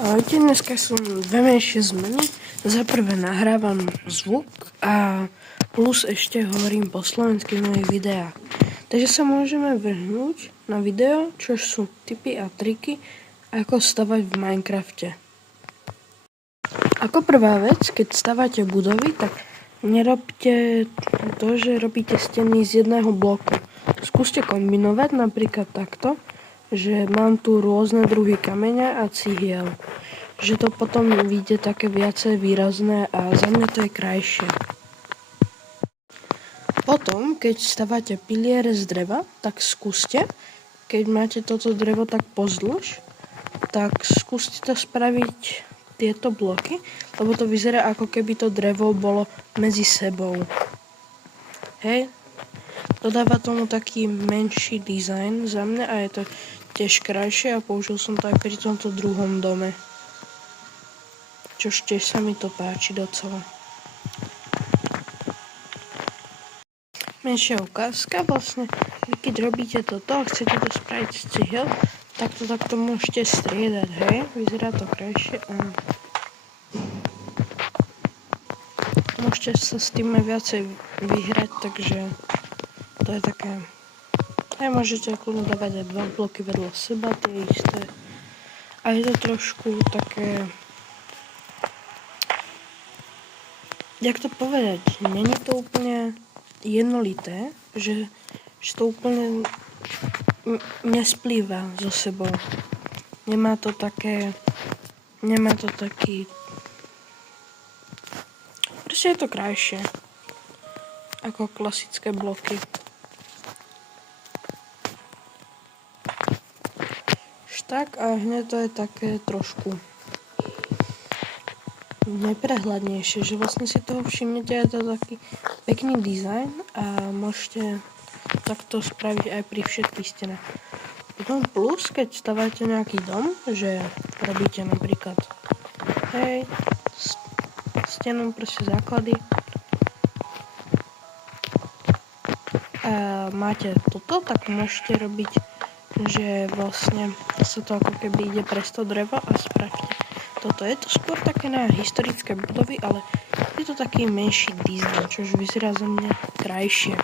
Ahojte, dneska sú dve menšie zmeny. Za prvé nahrávam zvuk a plus ešte hovorím po slovensky v mojich videách. Takže sa môžeme vrhnúť na video, čo sú tipy a triky, ako stavať v Minecrafte. Ako prvá vec, keď stavate budovy, tak nerobte to, že robíte steny z jedného bloku. Skúste kombinovať napríklad takto, že mám tu rôzne druhy kameňa a cihiel. Že to potom vyjde také viacej výrazné a za mňa to je krajšie. Potom, keď stavate piliere z dreva, tak skúste, keď máte toto drevo tak pozdĺž, tak skúste to spraviť tieto bloky, lebo to vyzerá ako keby to drevo bolo medzi sebou. Hej, dodáva tomu taký menší dizajn za mňa a je to tiež krajšie a použil som to aj pri tomto druhom dome. Čož tiež sa mi to páči docela. Menšia ukázka, vlastne vy keď robíte toto a chcete to spraviť z cihiel, tak to takto môžete striedať, hej? Vyzerá to krajšie a môžete sa s tým aj viacej vyhrať, takže to je také. Aj môžete kľudne dávať aj dva bloky vedľa seba, tie isté. A je to trošku také, jak to povedať, není to úplne jednolité, že to úplne nesplýva so sebou. Nemá to taký, proste je to krajšie ako klasické bloky. Tak a hneď to je také trošku neprehľadnejšie, že vlastne si toho všimnete, je to taký pekný dizajn a môžete takto spraviť aj pri všetkých stenách. Potom plus, keď staváte nejaký dom, že robíte napríklad stenu, proste základy a máte toto, tak môžete robiť, že vlastne sa to ako keby ide pre to drevo a spravte toto. Je to skôr také na historické budovy, ale je to taký menší dizajn, čož vyzerá za mňa krajšie.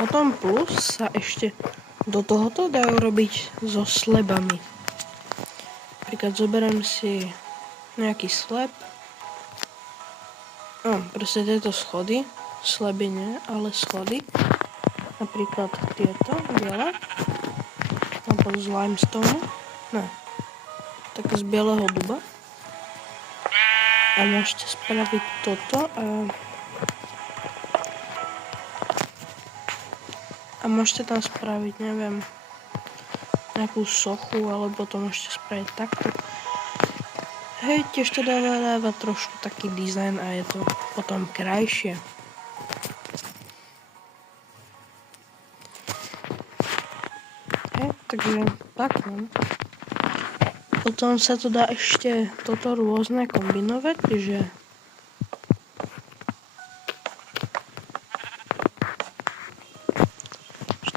Potom plus sa ešte do tohoto dajú robiť so slebami. Napríklad zoberiem si nejaký sleb. Proste tieto schody, sleby nie, ale schody. Napríklad tieto biele, alebo z limestone, ne, tak z bieleho duba. A môžete spraviť toto a môžete tam spraviť, neviem, nejakú sochu, alebo to môžete spraviť takto. Hej, tiež to dáva trošku taký dizajn a je to potom krajšie. Hej, takže tak no. Potom sa to dá ešte toto rôzne kombinovať, že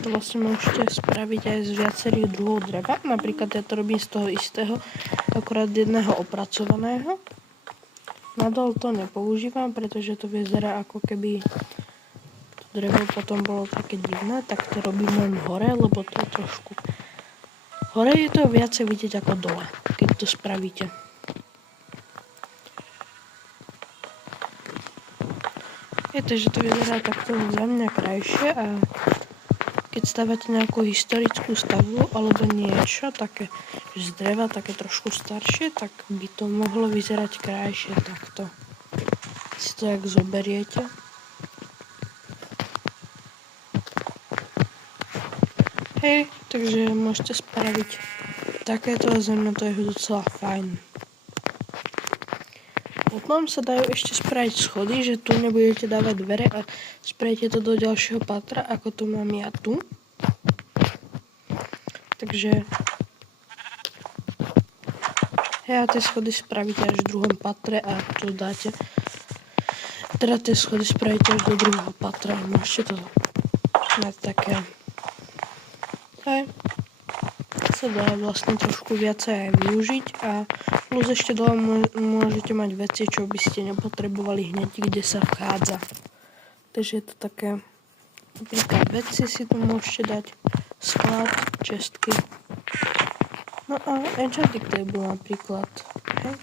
to vlastne môžete spraviť aj z viacerých druhov dreva. Napríklad ja to robím z toho istého, akorát jedného opracovaného. Nadol to nepoužívam, pretože to vyzerá ako keby to drevo potom bolo také divné, tak to robím len hore, lebo to je trošku. Hore je to viacej vidieť ako dole, keď to spravíte. Takže to vyzerá takto za mňa krajšie a keď stávate nejakú historickú stavbu alebo niečo také z dreva, také trošku staršie, tak by to mohlo vyzerať krajšie takto. Si to jak zoberiete. Hej, takže môžete spraviť takéto a za mňa to je docela fajn. Potom sa dajú ešte spraviť schody, že tu nebudete dávať dvere a spravíte to do ďalšieho patra, ako to mám ja tu. Takže tie schody spravíte až v druhom patre a tu dáte teda tie schody spravíte až do druhého patra. Môžete to mať také. Hej. Sa dá vlastne trošku viacej aj využiť a plus ešte dole môžete mať veci, čo by ste nepotrebovali hneď, kde sa vchádza. Takže je to také, napríklad veci si tu môžete dať, sklad, čestky. No a enchanting table napríklad. Hej.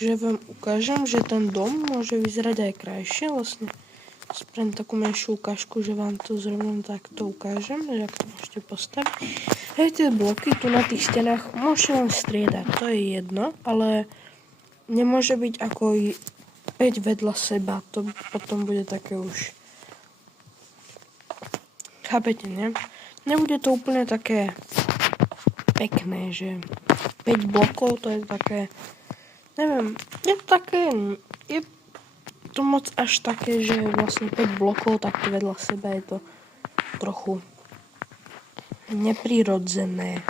Takže vám ukážem, že ten dom môže vyzerať aj krajšie. Vlastne spravím takú menšiu ukážku, že vám to zrovna takto ukážem, že ako to môžete postaviť. Hej, tie bloky tu na tých stenách môžete len striedať, to je jedno, ale nemôže byť ako 5 vedľa seba, to potom bude také už... Chápete, ne? Nebude to úplne také pekné, že 5 blokov, to je také... Neviem, je to také, je to moc až také, že vlastne 5 blokov takto vedľa seba je to trochu neprirodzené.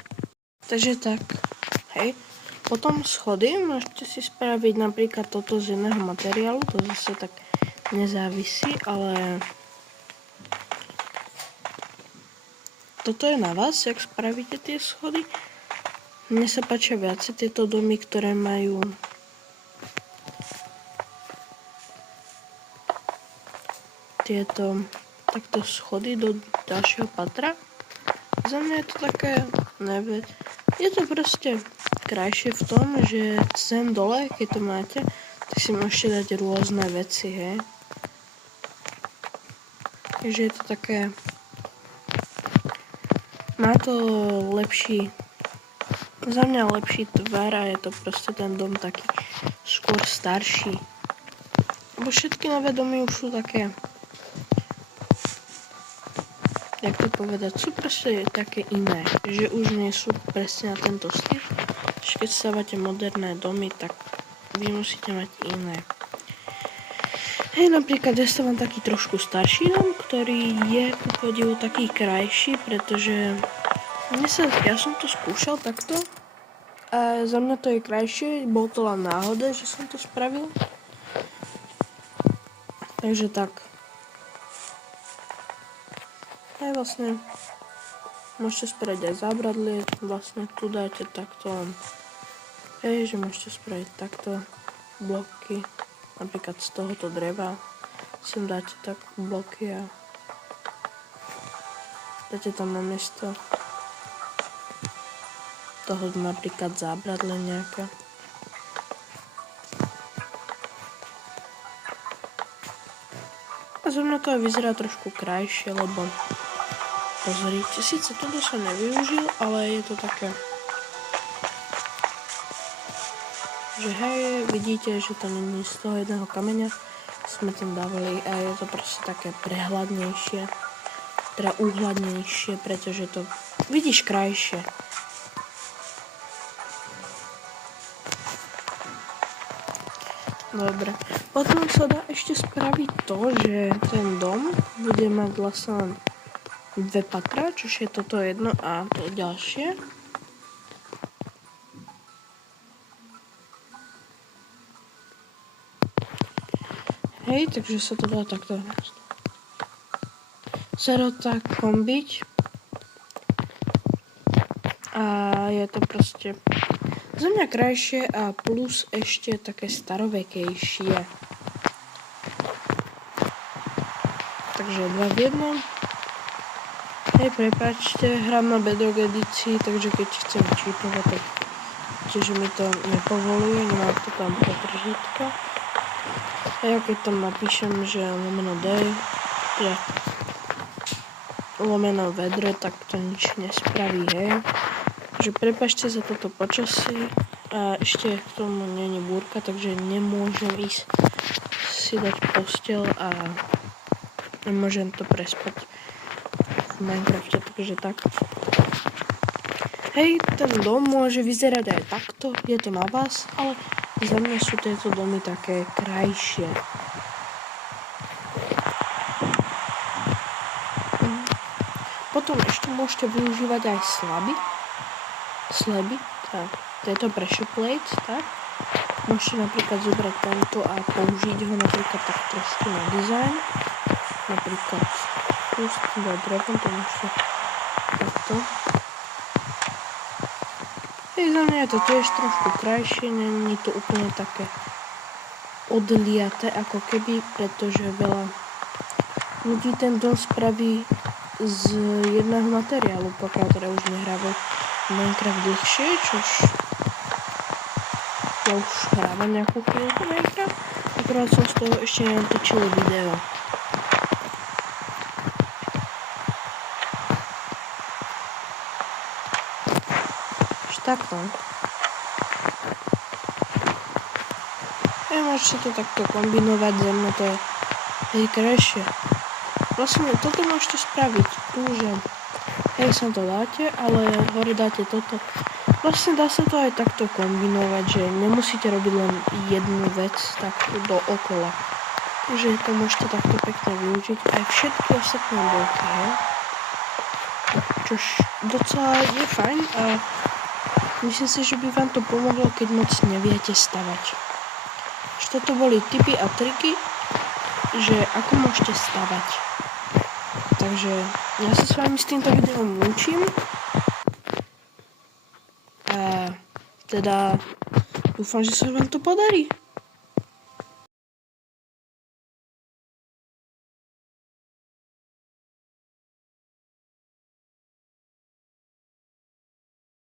Takže tak, hej. Potom schody môžete si spraviť napríklad toto z jedného materiálu, to zase tak nezávisí, ale toto je na vás, jak spravíte tie schody. Mne sa páčia viacej tieto domy, ktoré majú tieto takto schody do ďalšieho patra. Za mňa je to také, neviem, je to proste krajšie v tom, že sem dole, keď to máte, tak si môžete dať rôzne veci, hej. Takže je to také, má to lepší, za mňa lepší tvar a je to proste ten dom taký skôr starší. Lebo všetky nové domy už sú také, jak to povedať, sú proste také iné, že už nie sú presne na tento styl. Keď stávate moderné domy, tak vy musíte mať iné. Hej, napríklad ja stávam taký trošku starší dom, ktorý je ku podivu taký krajší, pretože ja som to skúšal takto a za mňa to je krajšie, bol to len náhoda, že som to spravil. Takže tak. Aj vlastne môžete spraviť aj zábradlie, vlastne tu dáte takto len, že môžete spraviť takto bloky, napríklad z tohoto dreva, sem dáte tak bloky a dáte tam na miesto toho napríklad zábradlie nejaké. A za mňa to aj vyzerá trošku krajšie, lebo pozrite, síce toto som nevyužil, ale je to také, že hej, vidíte, že to není z toho jedného kameňa, sme tam dávali a je to proste také prehľadnejšie, teda úhľadnejšie, pretože to vidíš krajšie. Dobre, potom sa dá ešte spraviť to, že ten dom bude mať vlastne len 2 patra, čož je toto jedno a to ďalšie. Hej, takže sa to dá takto tak kombiť. A je to proste za mňa krajšie a plus ešte také starovekejšie. Takže 2 v 1. Hej, prepáčte, hrám na Bedrock edícii, takže keď chcem cheatovať, tak tiež mi to nepovoluje, nemám to tam potržitko. A ja keď tam napíšem, že /d, že /vedro, tak to nič nespraví, hej. Takže prepáčte za toto počasie a ešte k tomu není búrka, takže nemôžem ísť si dať posteľ a nemôžem to prespať v Minecrafte, takže tak. Hej, ten dom môže vyzerať aj takto, je to na vás, ale za mňa sú tieto domy také krajšie. potom ešte môžete využívať aj sleby, tak, tieto pressure plates, tak. Môžete napríklad zobrať tento a použiť ho napríklad tak trošku na design. Napríklad spustím do drevom, to môžete takto. Za mňa je to tiež trošku krajšie, nie je to úplne také odliaté ako keby, pretože veľa ľudí ten dom spraví z jedného materiálu, pokiaľ teda už nehráva Minecraft dlhšie, čož ja už hrávam nejakú chvíľku Minecraft, akorát som z toho ešte nenatočil video. Takto. Môžete to takto kombinovať, za mňa to je krajšie. Vlastne toto môžete spraviť tu, že sem to dáte, ale hore dáte toto. Vlastne dá sa to aj takto kombinovať, že nemusíte robiť len jednu vec takto dookola. Takže to môžete takto pekne využiť aj všetky ostatné bloky, hej? Čož docela je fajn a myslím si, že by vám to pomohlo, keď moc neviete stavať. Toto boli tipy a triky, že ako môžete stavať. Takže ja sa s vami s týmto videom lúčim. A teda dúfam, že sa vám to podarí.